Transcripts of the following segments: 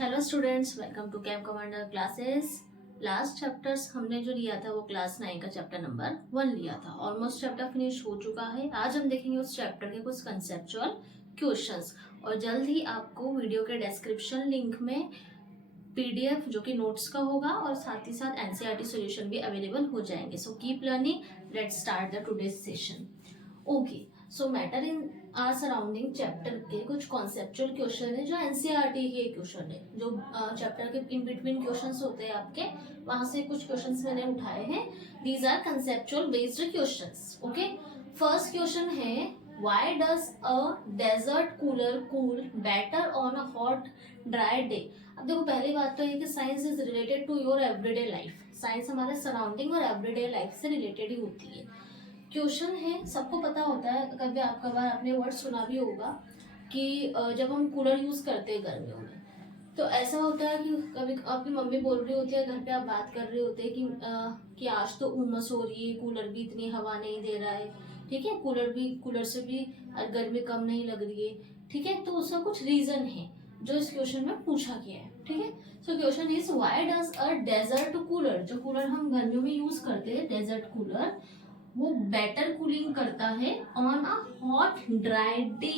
Hello students, welcome to कैम commander classes. Last chapters हमने जो लिया था वो क्लास 9 का चैप्टर नंबर 1 लिया था। ऑलमोस्ट चैप्टर फिनिश हो चुका है। आज हम देखेंगे उस चैप्टर के कुछ कंसेप्चुअल क्वेश्चंस और जल्द ही आपको वीडियो के डिस्क्रिप्शन लिंक में पीडीएफ जो कि नोट्स का होगा और साथ ही साथ एनसीईआरटी सॉल्यूशन भी अवेलेबल हो जाएंगे। So keep learning, let's start the today's session. Okay, so matter in are surrounding chapter के कुछ कॉन्सेप्चुअल क्वेश्चन है जो एनसीईआरटी के क्वेश्चन है, जो चैप्टर के इन बिटवीन क्वेश्चंस होते हैं आपके, वहां से कुछ क्वेश्चंस मैंने उठाए हैं। These are conceptual based questions. Okay, first question है why does a desert cooler cool better on a hot dry day. अब देखो, पहली बात तो है कि science is related to your everyday life. Science हमारे सराउंडिंग और एवरीडे लाइफ से रिलेटेड ही होती है। क्वेश्चन है, सबको पता होता है, कभी आपने वर्ड सुना भी होगा कि जब हम कूलर यूज करते हैं गर्मियों में तो ऐसा होता है कि कभी आपकी मम्मी बोल रही होती है, घर पे आप बात कर रहे होते हैं कि आज तो उमस हो रही है, कूलर भी इतनी हवा नहीं दे रहा है, ठीक है, कूलर से भी गर्मी कम नहीं लग रही है, ठीक है। तो उसका कुछ रीजन है जो इस क्वेश्चन में पूछा गया है, ठीक है। So question is why does a desert cooler, जो कूलर हम गर्मियों में यूज करते हैं डेजर्ट कूलर, वो बेटर कूलिंग करता है on a hot dry day.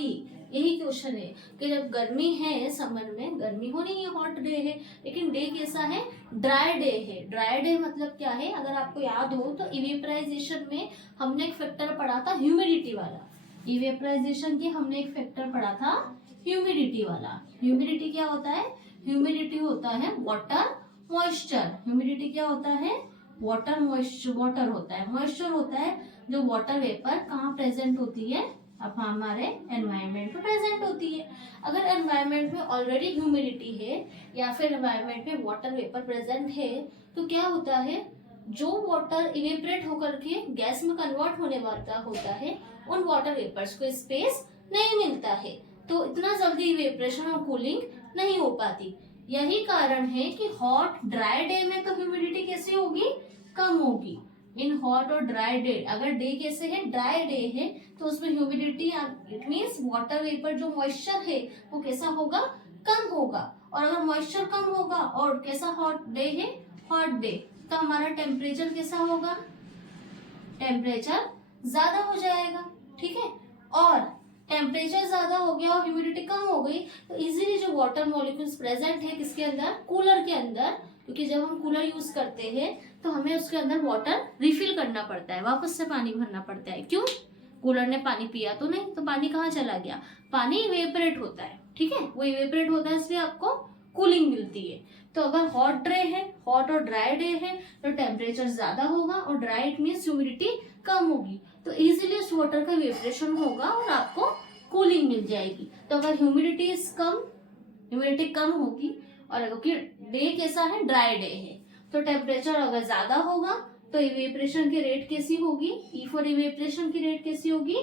यही क्वेश्चन है कि जब गर्मी है, समर में गर्मी हो रही है, हॉट डे है, लेकिन डे कैसा है, ड्राई डे है। ड्राई डे मतलब क्या है, अगर आपको याद हो तो इवेपराइजेशन में हमने एक फैक्टर पढ़ा था ह्यूमिडिटी वाला। इवेपराइजेशन की हमने एक फैक्टर पढ़ा था ह्यूमिडिटी वाला। ह्यूमिडिटी क्या होता है, ह्यूमिडिटी होता है वाटर मॉइस्चर। ह्यूमिडिटी क्या होता है, वाटर मॉइस्चर, वाटर होता है, मॉइस्चर होता है जो वाटर वेपर कहाँ प्रेजेंट होती है, अब हमारे एनवायरनमेंट में प्रेजेंट होती है। अगर एनवायरनमेंट में ऑलरेडी ह्यूमिडिटी है या फिर एनवायरनमेंट में वाटर वेपर प्रेजेंट है तो क्या होता है, जो वाटर इवेपरेट होकर के गैस में कन्वर्ट होने वाला होता है, उन वाटर वेपर्स को स्पेस नहीं मिलता है, तो इतना जल्दी इवेपरेशन और कूलिंग नहीं हो पाती। यही कारण है कि हॉट ड्राई डे में तो ह्यूमिडिटी कैसी होगी, कम होगी। इन हॉट और ड्राई डे, अगर डे कैसे है, ड्राई डे है, तो उसमें humidity, it means water vapour जो मॉइस्चर है वो कैसा होगा, कम होगा। और अगर मॉइस्चर कम होगा और कैसा हॉट डे है, हॉट डे, तो हमारा टेम्परेचर कैसा होगा, टेम्परेचर ज्यादा हो जाएगा, ठीक है। और टेम्परेचर ज्यादा हो गया और ह्यूमिडिटी कम हो गई तो इजीली जो वाटर मॉलिक्यूल्स प्रेजेंट है किसके अंदर, कूलर के अंदर, क्योंकि जब हम कूलर यूज करते हैं तो हमें उसके अंदर वाटर रिफिल करना पड़ता है, वापस से पानी भरना पड़ता है। क्यों, कूलर ने पानी पिया तो नहीं, तो पानी कहाँ चला गया, पानी इवेपरेट होता है, ठीक है, वो इवेपरेट होता है इसलिए आपको कूलिंग मिलती है। तो अगर हॉट डे है, हॉट और ड्राई डे है, तो टेम्परेचर ज्यादा होगा और ड्राई इट मीन्स ह्यूमिडिटी कम होगी, तो इजीली उस वाटर का इवेपरेशन होगा और आपको कूलिंग मिल जाएगी। तो अगर ह्यूमिडिटी कम होगी और क्योंकि डे कैसा है, ड्राई डे है, तो टेम्परेचर अगर ज्यादा होगा तो इवेपरेशन की रेट कैसी होगी, ई फॉर इवेपरेशन की रेट कैसी होगी,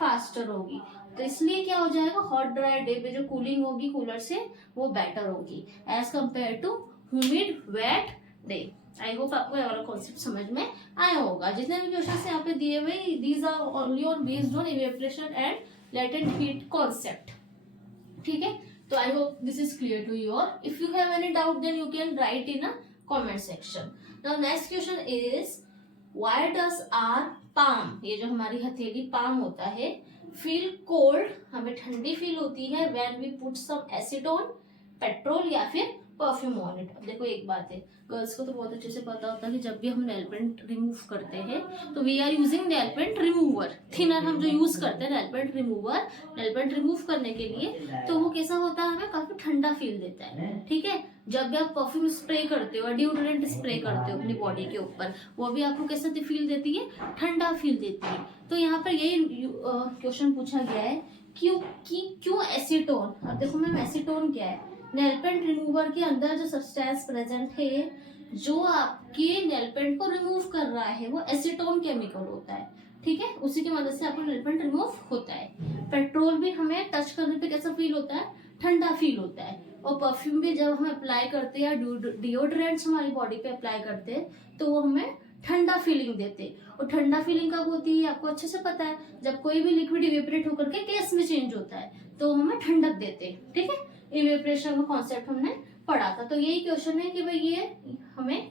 फास्टर होगी। तो इसलिए क्या हो जाएगा, हॉट ड्राई डे पे जो कूलिंग होगी कूलर से वो बेटर होगी as compare to humid wet day. I hope आपको ये वाला कॉन्सेप्ट समझ में आया होगा। जितने भी क्वेश्चन यहाँ पे दिए हुए, these are only on based on evaporation and latent heat concept, ठीक है। तो I hope this is clear to you. और if you have any doubt then you can write in a comment section. Now next question is why does our palm, ये जो हमारी हथेली palm होता है, फील कोल्ड, हमें ठंडी feel होती है when we put some acetone, petrol या फिर परफ्यूम ऑन इट। अब देखो, एक बात है, गर्ल्स को तो बहुत अच्छे से पता होता है कि जब भी हम नेल पेंट रिमूव करते हैं तो we are using nail paint remover, thinner हम जो यूज करते हैं nail paint remover, nail paint remove करने के लिए, तो वो कैसा होता है, हमें काफी ठंडा फील देता है, ठीक है। जब भी आप परफ्यूम स्प्रे करते हो, डिओड्रेंट स्प्रे करते हो अपनी बॉडी के ऊपर, वो भी आपको कैसा फील देती है, ठंडा फील देती है। तो यहाँ पर यही क्वेश्चन पूछा गया है क्यों एसीटोन। अब देखो मैम, एसीटोन क्या है, नेल पेंट रिमूवर के अंदर जो सब्सटेंस प्रेजेंट है जो आपके नेल पेंट को रिमूव कर रहा है वो एसीटोन केमिकल होता है, ठीक है, उसी की मदद से आपका नेल पेंट रिमूव होता है। पेट्रोल भी हमें टच करने पे कैसा फील होता है, ठंडा फील होता है। और परफ्यूम भी जब हम अप्लाई करते हैं या डिओड्रेंट्स हमारी बॉडी पे अप्लाई करते हैं तो वो हमें ठंडा फीलिंग देते हैं। और ठंडा फीलिंग कब होती है आपको अच्छे से पता है, जब कोई भी लिक्विड इवेपोरेट होकर के गैस में चेंज होता है तो हमें ठंडक देते हैं, ठीक है। इवेपोरेशन का कॉन्सेप्ट हमने पढ़ा था। तो यही क्वेश्चन है कि भाई ये हमें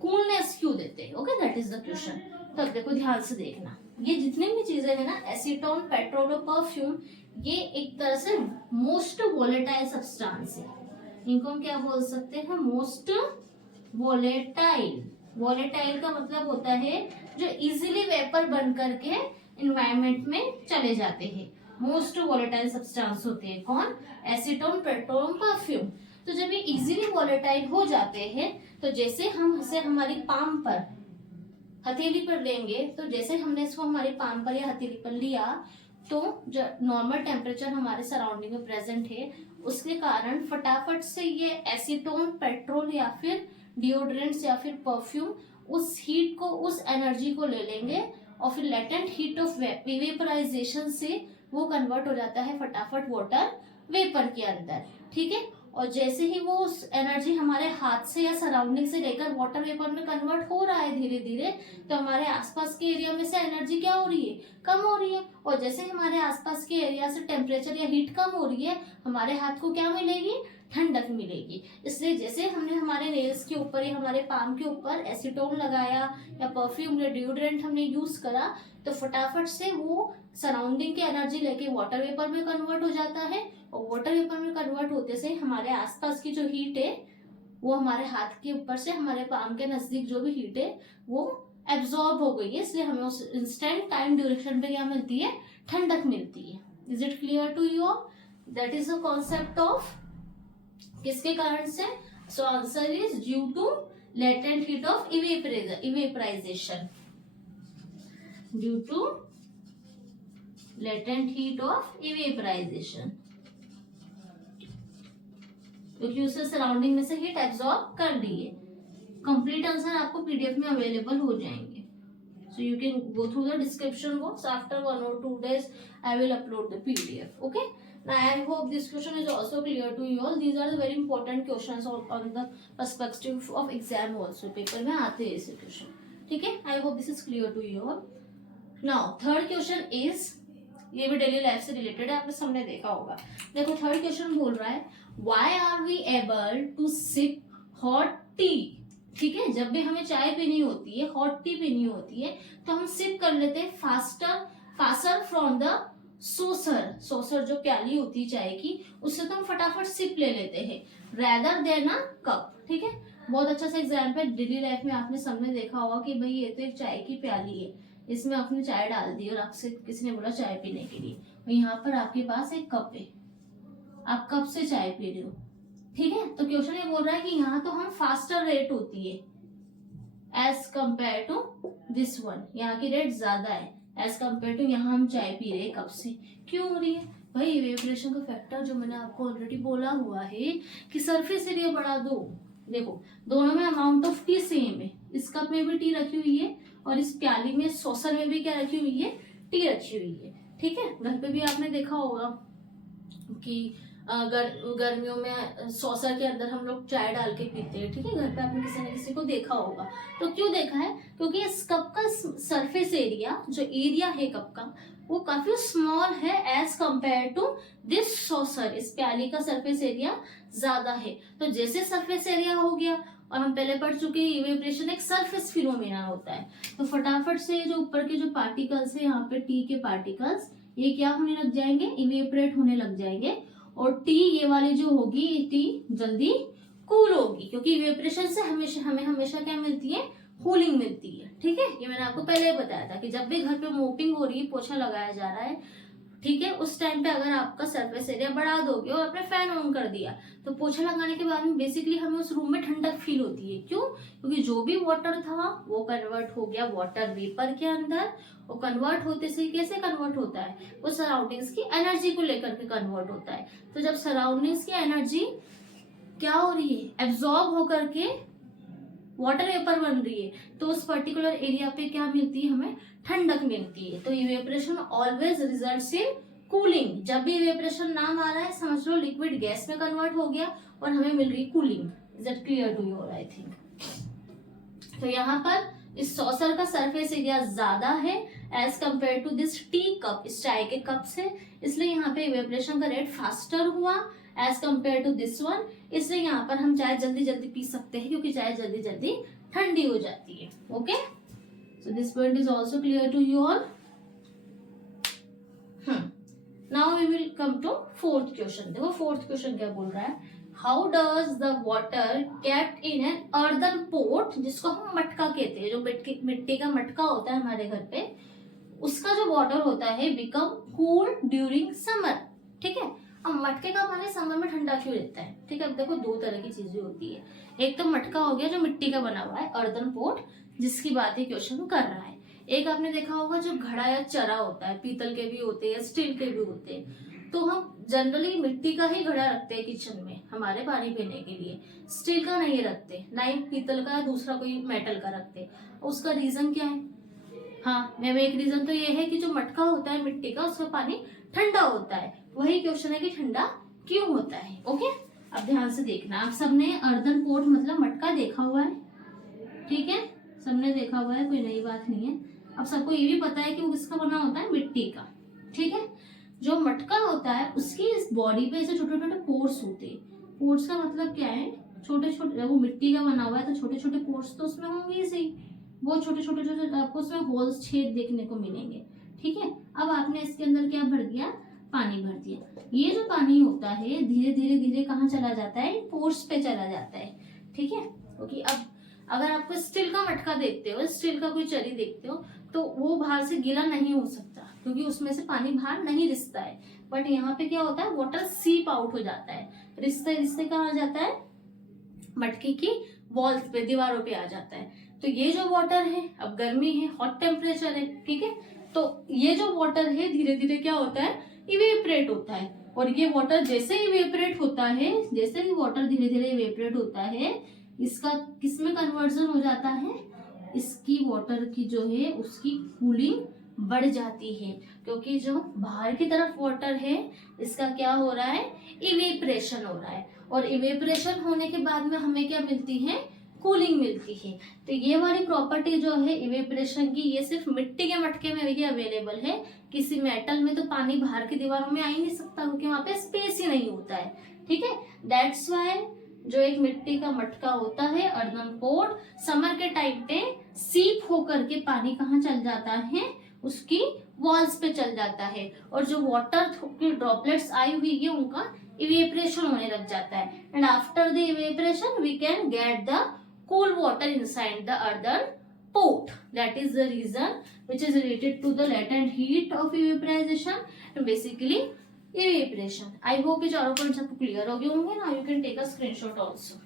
कूलनेस क्यों देते हैं। Okay, that is the question. तो अब देखो ध्यान से देखना, ये जितनी भी चीजें है ना, एसीटोन, पेट्रोल और परफ्यूम, ये एक तरह से मोस्ट वोलेटाइल सब्सटेंस है। इनको हम क्या बोल सकते हैं, मोस्ट वोलेटाइल। वोलेटाइल का मतलब होता है जो इजीली वेपर बन करके एनवायरनमेंट में चले जाते हैं। मोस्ट वोलेटाइल सब्सटेंस होते हैं कौन, एसीटोन, पेट्रोल, परफ्यूम। तो जब ये इजीली वोलेटाइल हो जाते हैं, तो जैसे हम इसे हमारी पाम पर, हथेली पर लेंगे, तो जैसे हमने इसको हमारी पाम पर या हथेली पर लिया, तो जो नॉर्मल टेम्परेचर हमारे सराउंडिंग में प्रेजेंट है, उसके कारण फटाफट से ये एसीटोन, पेट्रोल या फिर डिओड्रेंट्स या फिर परफ्यूम उस हीट को, उस एनर्जी को ले लेंगे और फिर लेटेंट हीट ऑफ वेपराइजेशन से वो कन्वर्ट हो जाता है फटाफट वाटर वेपर के अंदर। ठीक है, और जैसे ही वो उस एनर्जी हमारे हाथ से या सराउंडिंग से लेकर वाटर वेपर में कन्वर्ट हो रहा है धीरे धीरे, तो हमारे आसपास के एरिया में से एनर्जी क्या हो रही है, कम हो रही है। और जैसे हमारे आसपास के एरिया से टेम्परेचर या हीट कम हो रही है, हमारे हाथ को क्या मिलेगी, ठंडक मिलेगी। इसलिए जैसे हमने हमारे नेल्स के ऊपर या हमारे पाम के ऊपर एसीटोन लगाया या परफ्यूम या डिओड्रेंट हमने यूज करा, तो फटाफट से वो सराउंडिंग की एनर्जी लेके वाटर वेपर में कन्वर्ट हो जाता है, और वाटर वेपर में कन्वर्ट होते से हमारे आसपास की जो हीट है वो हमारे हाथ के ऊपर से हमारे पाम के नजदीक जो भी हीट है वो एब्जॉर्ब हो गई है। इसलिए हमें उस इंस्टेंट टाइम ड्यूरेशन पे क्या मिलती है, ठंडक मिलती है। Is it clear to you all? That is the concept of किसके कारण से। So answer is due to latent heat of evaporization, due to latent heat of evaporization, क्योंकि उससे सराउंडिंग में से हीट एब्सॉर्ब कर ली है। कंप्लीट आंसर आपको पीडीएफ में अवेलेबल हो जाएंगे, so you can go through the description box. After 1 or 2 days I will upload the PDF. Okay, now I hope this question is also clear to you all. These are the very important questions on the perspective of exam also, paper में आते हैं ऐसे question. ठीक है, I hope this is clear to you all. Now third question is, ये भी daily life से related है, आपने सबने देखा होगा। देखो थर्ड क्वेश्चन बोल रहा है, Why are we able to sip hot tea? ठीक है, जब भी हमें चाय पीनी होती है, हॉट टी पीनी होती है, तो हम सिप कर लेते हैं फास्टर फ्रॉम द सोसर जो प्याली होती है चाय की, उससे तो हम फटाफट सिप ले लेते हैं रेदर देन अ कप। ठीक है, बहुत अच्छा सा एग्जाम्पल डेली लाइफ में आपने सबने देखा होगा कि भाई ये तो एक चाय की प्याली है, इसमें आपने चाय डाल दी और आपसे किसी ने बोला चाय पीने के लिए, और यहाँ पर आपके पास एक कप है, आप कप से चाय पी रहे हो। ठीक है, तो क्वेश्चन ये बोल रहा है कि यहाँ तो हम फास्टर रेट होती है as compare to this one, यहाँ की रेट ज्यादा है एज कंपेयर टू यहाँ हम चाय पी रहे हैं कप से। क्यों हो रही है भाई, इवेपोरेशन का फैक्टर जो मैंने आपको ऑलरेडी बोला हुआ है कि सरफेस एरिया बढ़ा दो। देखो दोनों में अमाउंट ऑफ टी सेम है, इस कप में भी टी रखी हुई है और इस प्याली में सॉसर में भी क्या रखी हुई है, टी रखी हुई है। ठीक है, घर पे भी आपने देखा होगा कि गर्मियों में सॉसर के अंदर हम लोग चाय डाल के पीते हैं। ठीक है, घर पे आपने किसी न किसी को देखा होगा। तो क्यों देखा है, क्योंकि इस कप का सरफेस एरिया, जो एरिया है कप का, वो काफी स्मॉल है as compare to this saucer. इस प्याली का सरफेस एरिया ज्यादा है। तो जैसे सरफेस एरिया हो गया, और हम पहले पढ़ चुके हैं इवेपोरेशन एक सरफेस फिनोमेना होता है, तो फटाफट से जो ऊपर के जो पार्टिकल्स है यहाँ पे टी के पार्टिकल्स, ये क्या होने लग जाएंगे, इवेपोरेट होने लग जाएंगे, और टी ये वाली जो होगी, टी जल्दी कूल होगी, क्योंकि इवेपोरेशन से हमें हमेशा क्या मिलती है, कूलिंग मिलती है। ठीक है, ये मैंने आपको पहले ही बताया था कि जब भी घर पे मोपिंग हो रही है, पोछा लगाया जा रहा है, ठीक है, उस टाइम पे अगर आपका सरफेस एरिया बढ़ा दोगे और आपने फैन ऑन कर दिया, तो पोछा लगाने के बाद में बेसिकली हमें उस रूम में ठंडक फील होती है। क्यों, क्योंकि जो भी वाटर था वो कन्वर्ट हो गया वाटर वेपर के अंदर, और कन्वर्ट होते से कैसे कन्वर्ट होता है, वो सराउंडिंग्स की एनर्जी को लेकर के कन्वर्ट होता है। तो जब सराउंडिंग्स की एनर्जी क्या हो रही है, एब्जॉर्ब होकर के वाटर वेपर बन रही है, तो उस पर्टिकुलर एरिया पे क्या मिलती है, हमें ठंडक मिलती है। तो evaporation always results in cooling. जब भी इवेपोरेशन नाम आ रहा है, समझ लो लिक्विड गैस में कन्वर्ट हो गया और हमें मिल रही cooling. Is that clear to you? I think तो यहाँ पर इस सॉसर का सरफेस एरिया ज्यादा है as compare to this tea cup, इस चाय के कप से, इसलिए यहाँ पे इवेपोरेशन का रेट फास्टर हुआ as compare to this one, इसलिए यहाँ पर हम चाय जल्दी जल्दी पी सकते हैं क्योंकि चाय जल्दी जल्दी ठंडी हो जाती है। Okay, so this point is also clear to you all. Now we will come to fourth question. देखो फोर्थ क्वेश्चन क्या बोल रहा है, how does the water kept in an earthen pot, जिसको हम मटका कहते हैं, जो मिट्टी का मटका होता है हमारे घर पे, उसका जो वाटर होता है बिकम कूल ड्यूरिंग समर। ठीक है, अब मटके का पानी समर में ठंडा क्यों रहता है? ठीक है, अब देखो दो तरह की चीजें होती है। एक तो मटका हो गया जो मिट्टी का बना हुआ है, अर्दन पोट, जिसकी बात ये क्वेश्चन कर रहा है। एक आपने देखा होगा जो घड़ा या चरा होता है, पीतल के भी होते हैं, स्टील के भी होते हैं। तो हम जनरली मिट्टी का ही घड़ा रखते हैं किचन में हमारे पानी पीने के लिए, स्टील का नहीं रखते, ना ही पीतल का या दूसरा कोई मेटल का रखते। उसका रीजन क्या है? हाँ मैम, एक रीजन तो ये है कि जो मटका होता है मिट्टी का, उसका पानी ठंडा होता है। वही क्वेश्चन है कि ठंडा क्यों होता है। ओके, अब ध्यान से देखना, आप सबने अर्दन पोट मतलब मटका देखा हुआ है, ठीक है, सबने देखा हुआ है, कोई नई बात नहीं है। अब सबको ये भी पता है कि वो किसका बना होता है, मिट्टी का। ठीक है, जो मटका होता है उसकी इस बॉडी पे ऐसे छोटे छोटे पोर्स होते हैं। पोर्स का मतलब क्या है, छोटे छोटे, वो मिट्टी का बना हुआ है तो छोटे छोटे पोर्स तो उसमें होंगे ही सही, वो छोटे छोटे छोटे आपको उसमें होल्स, छेद देखने को मिलेंगे। ठीक है, अब आपने इसके अंदर क्या भर दिया, पानी भर दिया। ये जो पानी होता है धीरे धीरे धीरे कहाँ चला जाता है, पोर्स पे चला जाता है। ठीक है, क्योंकि अब अगर आपको स्टील का मटका देखते हो, स्टील का कोई चरी देखते हो, तो वो बाहर से गीला नहीं हो सकता क्योंकि उसमें से पानी बाहर नहीं रिसता है। बट यहाँ पे क्या होता है, वाटर सीप आउट हो जाता है, रिसते रिसते कहाँ आ जाता है, मटके की वॉल्स पे, दीवारों पे आ जाता है। तो ये जो वाटर है, अब गर्मी है, हॉट टेम्परेचर है, ठीक है, तो ये जो वाटर है धीरे धीरे क्या होता है, इवेपरेट होता है। और ये वाटर जैसे इवेपरेट होता है, जैसे ही वाटर धीरे धीरे इवेपरेट होता है, इसका किसमें कन्वर्जन हो जाता है, इसकी वाटर की जो है उसकी कूलिंग बढ़ जाती है, क्योंकि जो बाहर की तरफ वाटर है इसका क्या हो रहा है, इवेपरेशन हो रहा है। और इवेपरेशन होने के बाद में हमें क्या मिलती है, कूलिंग मिलती है। तो ये वाली प्रॉपर्टी जो है इवेपरेशन की, ये सिर्फ मिट्टी के मटके में ही अवेलेबल है। किसी मेटल में तो पानी बाहर की दीवारों में आ ही नहीं सकता क्योंकि वहां पे स्पेस ही नहीं होता है। ठीक है, दैट्स वाई जो एक मिट्टी का मटका होता है, अर्दन पोट, समर के टाइम पे सीप होकर के पानी कहाँ चल जाता है, उसकी वॉल्स पे चल जाता है। और जो वाटर की ड्रॉपलेट्स आई हुई है उनका इवेपरेशन होने लग जाता है। And after the evaporation we can get the cool water inside the earthen pot. That is the reason which is related to the latent heat of evaporization and basically evaporation. I hope ये चारों points आपको clear हो गए होंगे ना। You can take a screenshot also.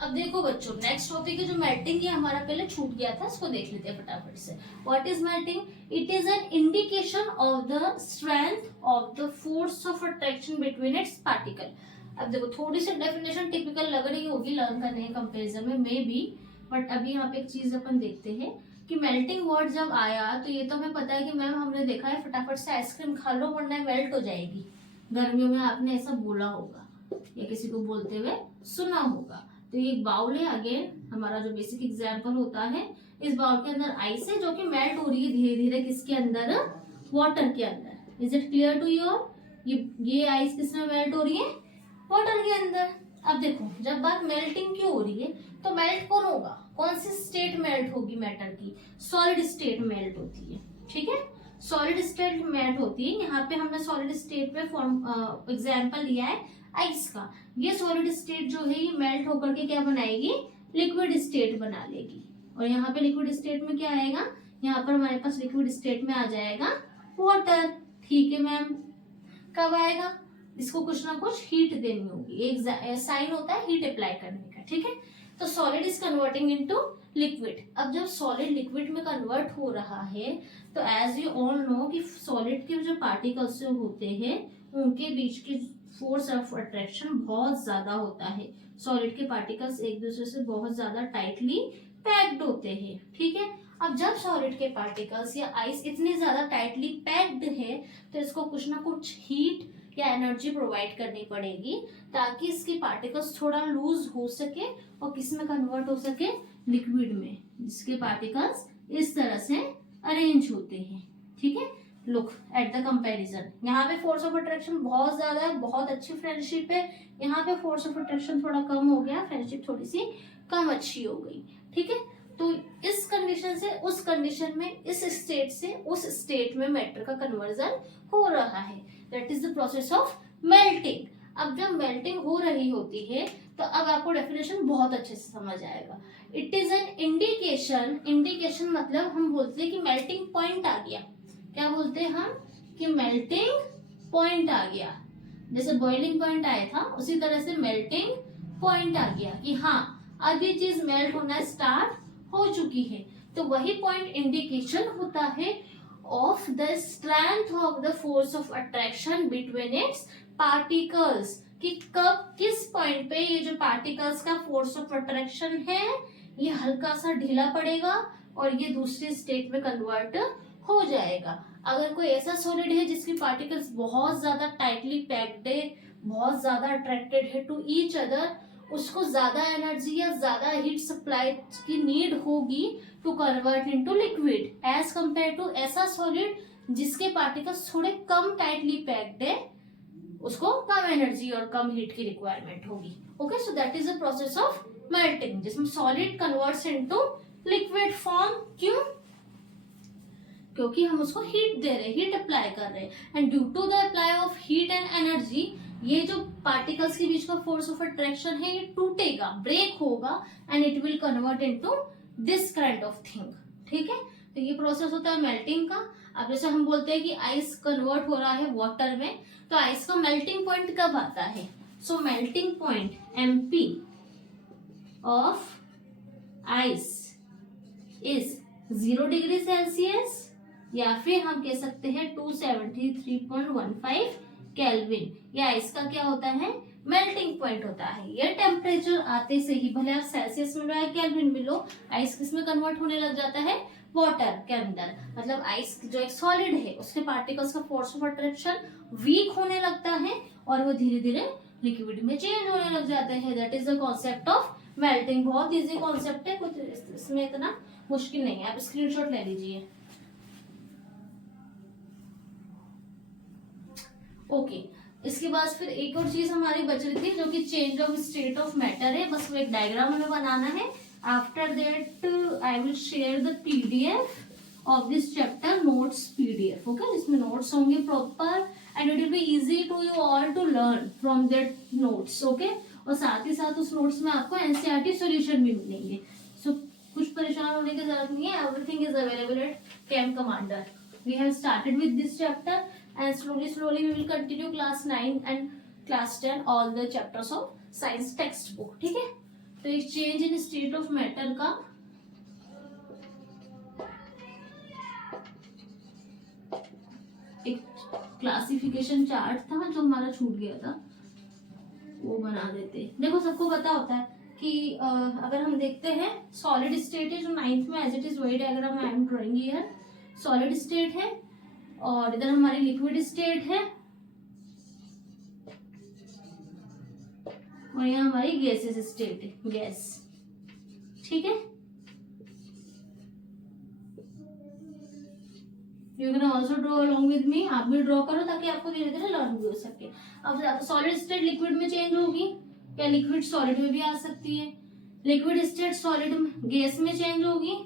अब देखो बच्चों, नेक्स्ट टॉपिक है जो मेल्टिंग, ये हमारा पहले छूट गया था, इसको देख लेते हैं फटाफट से। What is melting? It is an indication of the strength of the force of attraction between its particle. अब देखो थोड़ी सी डेफिनेशन टिपिकल लग रही होगी लर्न करने के कंपेरिजन में, मे बी, बट अभी यहाँ पे एक चीज अपन देखते हैं कि मेल्टिंग वर्ड जब आया तो ये तो हमें पता है कि मैम हमने देखा है फटाफट से आइसक्रीम खा लो वरना मेल्ट हो जाएगी। गर्मियों में आपने ऐसा बोला होगा या किसी को बोलते हुए सुना होगा। तो ये एक बाउल है, अगेन हमारा जो बेसिक एग्जांपल होता है, इस बाउल के अंदर आइस है जो कि मेल्ट हो रही है धीरे धीरे, किसके अंदर, वाटर के अंदर। Is it clear to you? ये आइस किसमें मेल्ट हो रही है, वाटर के अंदर। अब देखो जब बात मेल्टिंग की हो रही है तो मेल्ट कौन होगा, कौन सी स्टेट मेल्ट होगी मैटर की, सॉलिड स्टेट मेल्ट होती है। ठीक है, सॉलिड स्टेट मेल्ट होती है। यहाँ पे हमने सॉलिड स्टेट पे एग्जाम्पल लिया है आइस का। ये सॉलिड स्टेट जो है ये मेल्ट होकर के क्या बनाएगी, लिक्विड स्टेट बना लेगी। और यहाँ पे लिक्विड स्टेट में क्या आएगा, यहाँ पर हमारे पास लिक्विड स्टेट में आ जाएगा वाटर। ठीक है मैम, कब आएगा, इसको कुछ ना कुछ हीट देनी होगी, एक साइन होता है हीट अप्लाई करने का। ठीक है, तो solid is converting into liquid. अब जब सॉलिड लिक्विड में कन्वर्ट हो रहा है तो एज यू ऑल नो कि सॉलिड के जो पार्टिकल्स जो होते हैं उनके बीच की फोर्स ऑफ अट्रैक्शन बहुत ज्यादा होता है। सॉलिड के पार्टिकल्स एक दूसरे से बहुत ज्यादा टाइटली पैक्ड होते हैं। ठीक है, अब जब सॉलिड के पार्टिकल्स या आइस इतनी ज्यादा टाइटली पैक्ड है तो इसको कुछ ना कुछ हीट या एनर्जी प्रोवाइड करनी पड़ेगी ताकि इसके पार्टिकल्स थोड़ा लूज हो सके और किस में कन्वर्ट हो सके, लिक्विड में, जिसके पार्टिकल्स इस तरह से अरेंज होते हैं। ठीक है, लुक एट द कंपैरिजन। यहाँ पे फोर्स ऑफ अट्रैक्शन बहुत ज्यादा है, बहुत अच्छी फ्रेंडशिप है। यहाँ पे फोर्स ऑफ अट्रैक्शन थोड़ा कम हो गया, फ्रेंडशिप थोड़ी सी कम अच्छी हो गई। ठीक है, तो इस कंडीशन से उस कंडीशन में, इस स्टेट से उस स्टेट में मैटर का कन्वर्जन हो रहा है। That is the process of melting. अब जब मेल्टिंग हो रही होती है तो अब आपको डेफिनेशन बहुत अच्छे से समझ आएगा। It is an indication. Indication मतलब हम बोलते हैं कि मेल्टिंग पॉइंट आ गया। क्या बोलते हैं हम? कि मेल्टिंग पॉइंट आ गया। जैसे बॉइलिंग पॉइंट आया था उसी तरह से मेल्टिंग पॉइंट आ गया कि हाँ अब ये चीज मेल्ट होना स्टार्ट हो चुकी है। तो वही पॉइंट इंडिकेशन होता है of the strength of the force of attraction between its particles, कि कब किस पॉइंट पे ये जो पार्टिकल्स का फोर्स ऑफ अट्रैक्शन है ये हल्का सा ढीला पड़ेगा और ये दूसरी स्टेट में कन्वर्ट हो जाएगा। अगर कोई ऐसा सॉलिड है जिसकी पार्टिकल्स बहुत ज्यादा टाइटली पैक्ड है, बहुत ज्यादा अट्रैक्टेड है टू ईच अदर, उसको ज्यादा एनर्जी या ज्यादा हीट सप्लाई की नीड होगी to convert into liquid as compare to ऐसा सॉलिड जिसके पार्टिकल्स थोड़े कम टाइटली पैक्ड है, उसको कम एनर्जी और कम हीट की रिक्वायरमेंट होगी। Okay, so that is the process of melting जिसमें solid converts into liquid form. क्यों? क्योंकि हम उसको हीट दे रहे हैं, हीट अप्लाई कर रहे हैं, and due to the apply of heat and energy ये जो पार्टिकल्स के बीच का फोर्स ऑफ अट्रैक्शन है ये टूटेगा, ब्रेक होगा, and it will convert into this kind of thing. ठीक है, तो ये प्रोसेस होता है मेल्टिंग का। अब जैसे हम बोलते हैं कि आइस कन्वर्ट हो रहा है वाटर में, तो आइस का मेल्टिंग पॉइंट कब आता है? So melting point MP of ice is 0 degree Celsius, या फिर हम कह सकते हैं 273.15 केल्विन। या आइस का क्या होता है? मेल्टिंग पॉइंट होता है। ये टेम्परेचर आते से ही, भले आप सेल्सियस में लो या केल्विन में लो, आइस किस में कन्वर्ट होने लग जाता है? वाटर के अंदर। मतलब आइस जो एक सॉलिड है उसके पार्टिकल्स का फोर्स ऑफ अट्रैक्शन वीक होने लगता है और वो धीरे धीरे लिक्विड में चेंज होने लग जाते हैं। That is the concept of melting. बहुत इजी कॉन्सेप्ट है, कुछ इसमें इतना मुश्किल नहीं है। आप स्क्रीनशॉट ले लीजिए। ओके, इसके बाद फिर एक और चीज हमारी बच रही थी जो कि change of state of matter है। बस वो एक डायग्राम हमें बनाना है। After that I will share the PDF of this chapter, notes PDF। Okay, इसमें नोट्स होंगे proper and it will be easy to you all to learn from that notes. Okay, और साथ ही साथ उस नोट्स में आपको NCERT सॉल्यूशन भी मिलेंगे। सो कुछ परेशान होने की जरूरत नहीं है। Everything is available at cam commander. We have started with this chapter and slowly we will continue class 9 and class 10 all the chapters of science textbook। ठीक है, तो एक change in state of matter का एक classification chart था जो हमारा छूट गया था, वो बना देते। देखो सबको पता होता है कि अगर हम देखते हैं सॉलिड स्टेट है जो 9th में एज इट इज वही diagram I am drawing here. Solid state है और इधर हमारी लिक्विड स्टेट है और यहाँ हमारी गैसेस स्टेट है, गैस। ठीक है, you can also draw along with me. आप भी ड्रॉ करो ताकि आपको धीरे धीरे लर्न भी हो सके। अब सॉलिड स्टेट लिक्विड में चेंज होगी, क्या लिक्विड सॉलिड में भी आ सकती है? लिक्विड स्टेट सॉलिड गैस में चेंज होगी,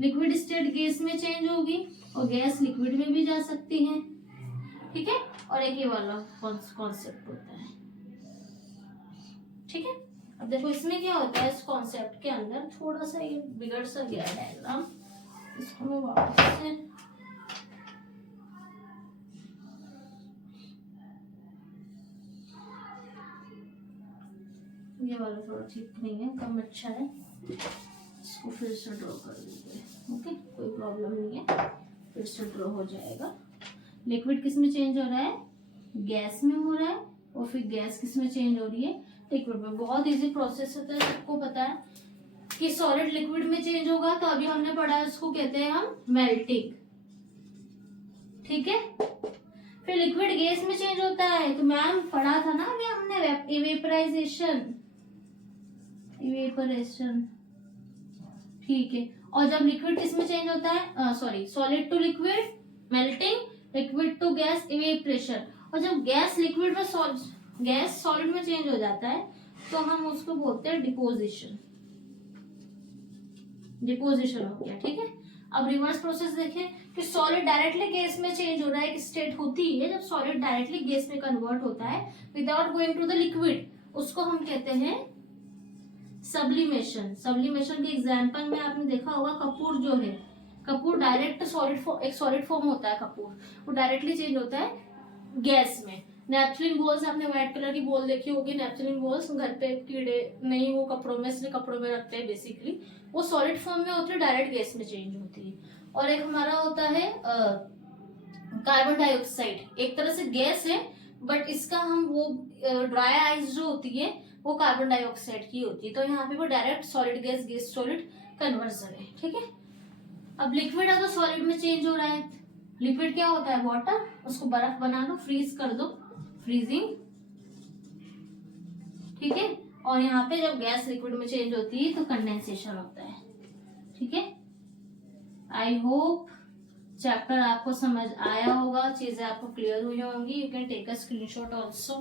लिक्विड स्टेट गैस में चेंज होगी और गैस लिक्विड में भी जा सकती है। ठीक है, और एक ये वाला कॉन्सेप्ट होता है। ठीक है, अब देखो इसमें क्या होता है, इस कॉन्सेप्ट के अंदर थोड़ा सा ये बिगड़ सा गया है डायग्राम, इसको मैं वापस से ये वाला थोड़ा ठीक नहीं है, कम अच्छा है, इसको फिर से ड्रॉ कर देंगे। ओके, कोई प्रॉब्लम नहीं है, फिर से ड्रॉ हो जाएगा। लिक्विड किस में चेंज हो रहा है? गैस में हो रहा है, और फिर गैस किस में चेंज हो रही है? लिक्विड में। बहुत इजी प्रोसेस होता है, सबको पता है कि सॉलिड लिक्विड में चेंज होगा, तो अभी हमने पढ़ा है उसको कहते हैं हम मेल्टिंग। ठीक है, फिर लिक्विड गैस में चेंज होता है, तो मैम पढ़ा था ना अभी हमने इवेपराइजेशन। ठीक है, और जब लिक्विड किस में चेंज होता है, sorry, solid to liquid melting, liquid to gas evaporation. और जब गैस लिक्विड में गैस सॉलिड में चेंज हो जाता है तो हम उसको बोलते हैं डिपोजिशन। डिपोजिशन हो गया, ठीक है। अब रिवर्स प्रोसेस देखें कि सॉलिड डायरेक्टली गैस में चेंज हो रहा है, एक स्टेट होती है जब सॉलिड डायरेक्टली गैस में कन्वर्ट होता है without going to the liquid, उसको हम कहते हैं सब्लिमेशन। सब्लिमेशन के एग्जांपल में आपने देखा होगा कपूर जो है, कपूर डायरेक्ट सॉलिड एक सॉलिड फॉर्म होता है कपूर, वो डायरेक्टली चेंज होता है गैस में। नेपथलीन बॉल्स, आपने व्हाइट कलर की बॉल देखी होगी, नेपथलीन बॉल्स, घर पे कीड़े नहीं वो कपड़ों में, इसलिए कपड़ों में रखते हैं बेसिकली, वो सॉलिड फॉर्म में होती है, डायरेक्ट गैस में चेंज होती है। और एक हमारा होता है कार्बन डाइऑक्साइड, एक तरह से गैस है बट इसका हम वो ड्राई आइस जो होती है वो कार्बन डाइऑक्साइड की होती है, तो यहाँ पे वो direct solid gas gas solid conversion है, ठीक है। अब लिक्विड अगर सॉलिड में चेंज हो रहा है, लिक्विड क्या होता है, वाटर, उसको बर्फ बना लो, फ्रीज कर दो, फ्रीजिंग, ठीक है। और यहाँ पे जब गैस लिक्विड में चेंज होती है तो कंडेंसेशन होता है, ठीक है। आई होप चैप्टर आपको समझ आया होगा, चीजें आपको क्लियर हुई होंगी। You can take a screenshot also.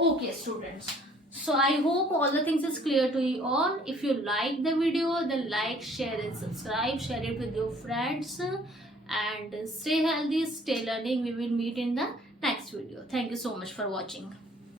Okay students, so I hope all the things is clear to you all. If you like the video, then like, share and subscribe, share it with your friends, and stay healthy, stay learning. We will meet in the next video. Thank you so much for watching.